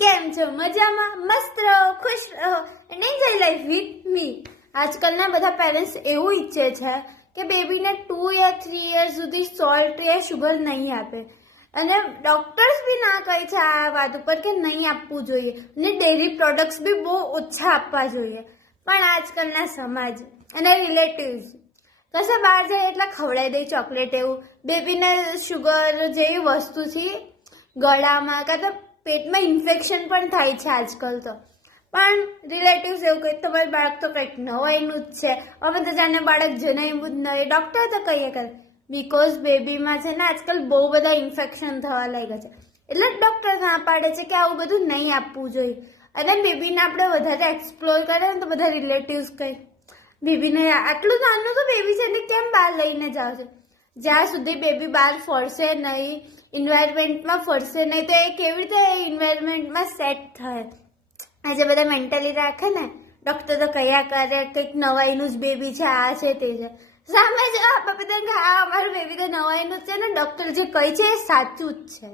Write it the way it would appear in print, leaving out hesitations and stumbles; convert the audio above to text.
કેમ છો? મજામાં? મસ્ત રહો, ખુશ રહો અને એન્જોય લાઈફ વિથ મી. આજકાલના બધા પેરેન્ટ્સ એવું ઈચ્છે છે કે બેબીને 2 યા 3 યર સુધી સોલ્ટ યા શુગર નહીં આપે, અને ડોક્ટર્સ બી ના કહે છે આ વાત ઉપર કે નહીં આપવું જોઈએ, અને ડેરી પ્રોડક્ટ્સ બી બહુ ઓછા આપવા જોઈએ. પણ આજકાલના સમાજ અને રિલેટિવ્સ કશે બહાર જાય એટલે ખવડાવી દે ચોકલેટ, એવું બેબીને શુગર જેવી વસ્તુથી ગળામાં કાં તો પેટમાં ઇન્ફેક્શન પણ થાય છે આજકાલ તો. પણ રિલેટિવ્સ એવું કહે તમારું બાળક તો કંઈક નવાઈનું જ છે, અમે તો જાણે બાળક જણાવ્યું જ નહીં. ડૉક્ટર તો કહીએ કરે બિકોઝ બેબીમાં છે ને આજકાલ બહુ બધા ઇન્ફેક્શન થવા લાગ્યા છે, એટલે જ ડૉક્ટર ના પાડે છે કે આવું બધું નહીં આપવું જોઈએ. અને બેબીને આપણે વધારે એક્સપ્લોર કરીએ ને તો બધા રિલેટિવ્સ કહે બેબીને આટલું નાનું તો બેબી છે ને કેમ બહાર લઈને જાઓ છો. જ્યાં સુધી બેબી બહાર ફરશે નહીં, ઇન્વાયરમેન્ટમાં ફરશે નહીં, તો એ કેવી રીતે ઇન્વાયરમેન્ટમાં સેટ થાય. આજે બધા મેન્ટલી રાખે ને, ડૉક્ટર તો કયા કરે કંઈક નવાઈનું જ બેબી છે, આ છે તે છે. સામે જ બધા હા અમારું બેબી તો નવાઈનું જ છે ને, ડૉક્ટર જે કહે છે એ સાચું જ છે.